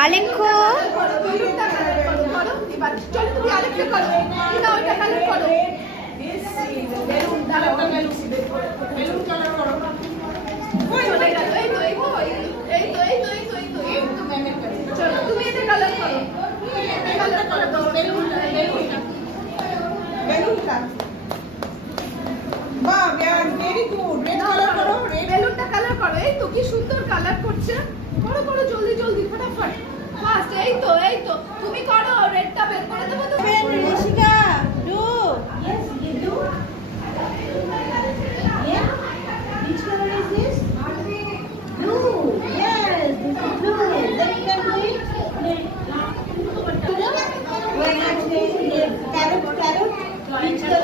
আলেখ্য বেলুনটা কালার করো করো এবার চলো তুমি আরেকটা করো না ওটা কালার করো বেলুন কালারটা বেলুন কালার করো চলে গেল এই তো এই তো এই তো এই তো এই তো এই তো এই তো ম্যামের কাছে চলো তুমি এটা কালার করো এটা কালার করো বেলুনটা বেলুনটা বাহ ভেরি গুড রেড কালার করো রেড বেলুনটা কালার করো এই তো কি সুন্দর কালার করছে করো করো জলদি জলদি ফটাফট ফাস্ট এই তো তুমি করো রেডটা বের করে দেবো তো Rishika do Yes, you do. Yeah. Which color is this? Blue. Yes, this is blue. Then you can do it. When I say carrot, carrot. Which color